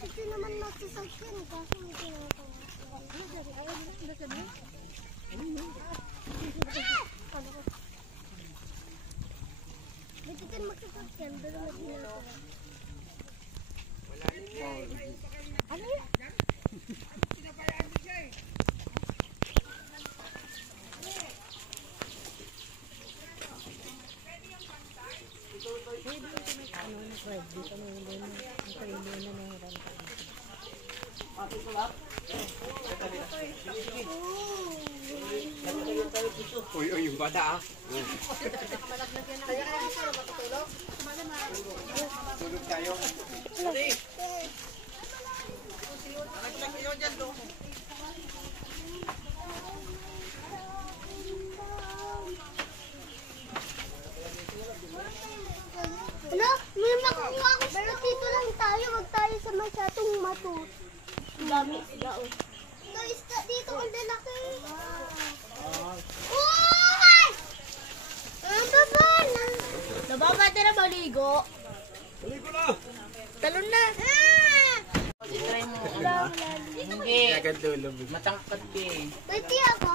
Ito naman masasakyan kasi hindi naman. Dito din magsasakyan, pero mag-inagawa. Ano yun? Uy, yung bata ah. Tulog tayo. Ano? May makukuha ko pero dito lang tayo. Huwag tayo sa masyadong dami isda oh. Ito isda dito ang lalaki. Uy! Ang baba na. Nababa na maligo. Maligo na! Talon na. Try mo, ano? Hindi. Kagatulog. Matangkad ka eh. Pwede ako?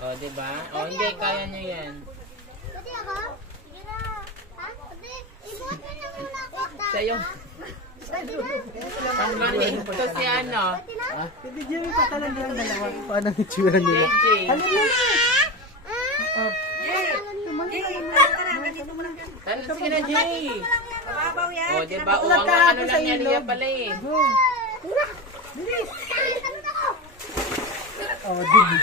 O, diba? O, hindi. Kaya nyo yan. Pwede ako? Sige na. Ha? Pwede. Ibuhat mo na muna ako. Sa'yo. Pwede na. Panggaling to si ano? Pwede na. Hindi Jimmy patalan nilang dalawa. Paano ang itsura nila? JJ. Tanong sige na, Jay. O, diba? O, ang ano lang yan niya pala eh. Oh, Jimmy.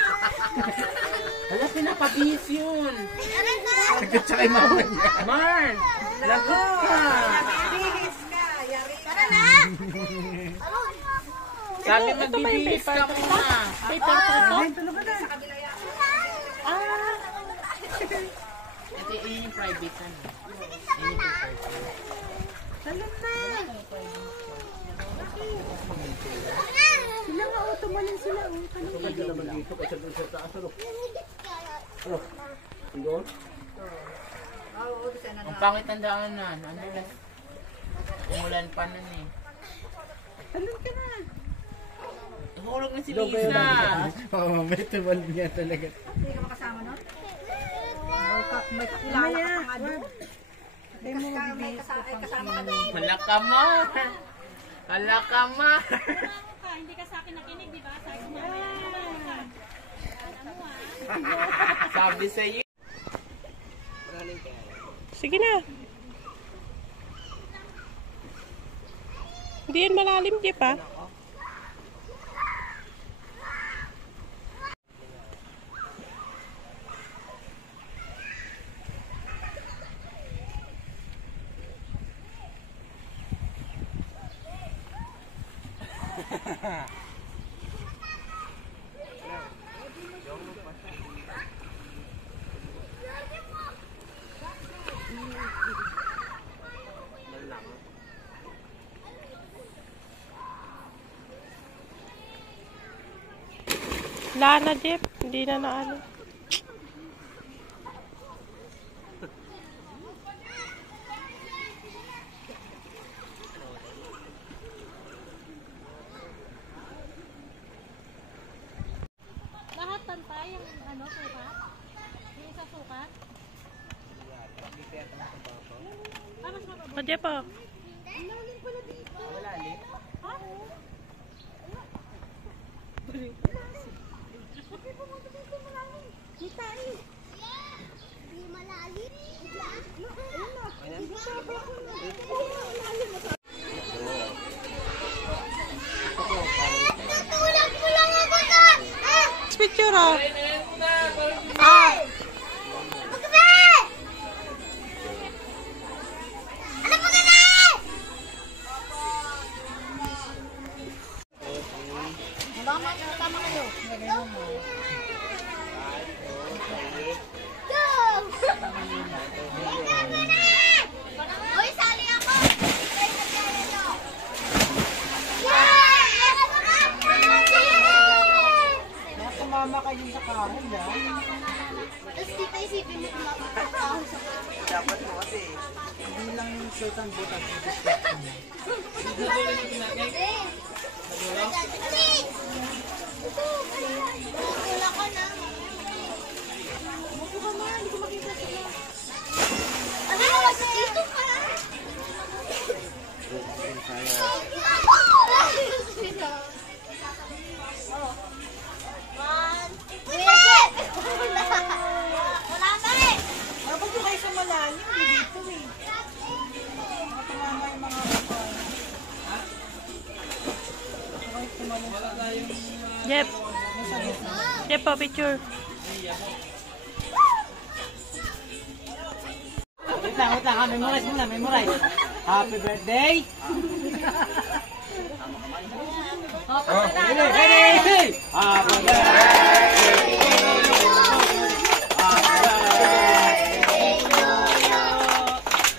Hala, pinapabihis yun. Saglit sa kay mama niya. Marn! Lagot ka! Tara na. Sabi magbibihis ka muna. Ito na ba na? Ito yung private na. Salam na. Sila nga, tumalin sila. Pwede naman dito kasi doon sa taas. Ano? Doon? Ang pangit ang daanan. Ano lang? Umulan pa nun eh. Talon ka na. Hulog na si Doon kayo Lisa. Oo, may tumalin niya talaga. Hindi ka makasama nun? May kakilala ka pa nga doon. May kasama ka doon. Hala ka ma. Hala ka ma. Hindi ka sa akin nakinig, di ba? Sabi ko Sabi sa'yo. Sige na. Hindi yan malalim, di pa? Wala na, Jeff. Hindi na naano. lahat pantay yung ano, sukat? Yung isa sukat? Mas mababa. O, Jeff, oh. Lalim pala dito. Malalim. Ha? Bakit pumunta dito malalim? Kita eh. Hindi malalim. Tutulak mo lang ako na. Picture, oh. Magkabe! Ano magkabe? Tama kayo. Go! Uy, sali ako! Kaya tumama kayo sa kahoy, ha? Tapos dito isipin mo kung makakataho sa Dapat mo kasi. Hindi lang yung short ang butas. Wala ka na. Ano naman dito ka? Wala na eh. Dapat yung kayo sa malalim, dito eh. Tumama yung mga Jeff. Jeff, pa picture. Wait lang, memorize muna, memorize. Happy birthday! Ready, ready! Happy birthday!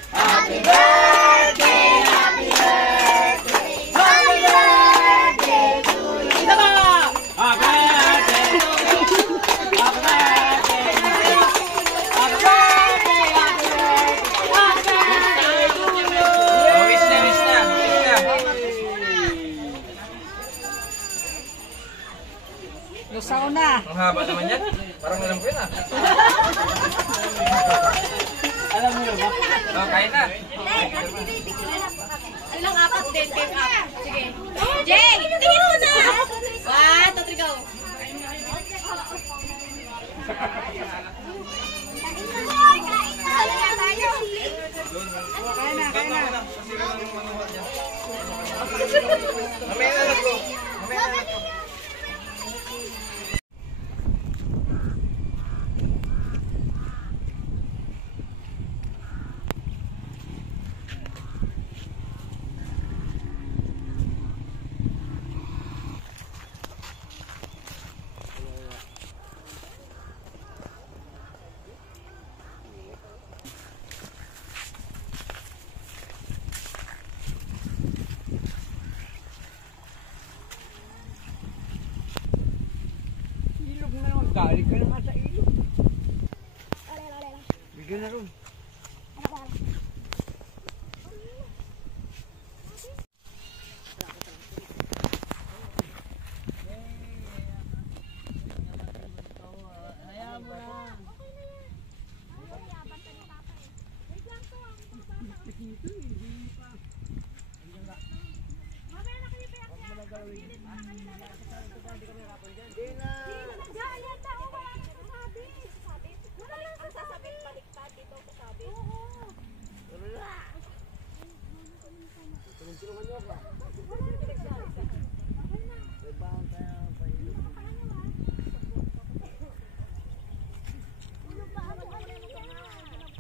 Happy birthday! Happy birthday! Happy birthday to you! Kita ba? Happy birthday! Happy birthday! Happy birthday! Happy birthday to you! Wish na. lusaw na. Ang haba naman yan. Parang alam ko yun ah. Alam mo na ba? Oh, kain na. Ilang apat din, game up. Sige. Jay, tingin mo na! 1, 2, 3, go! Mamaya na lang ko. Ilog na naman. Galing ka naman sa ilog. Bigyan na rin.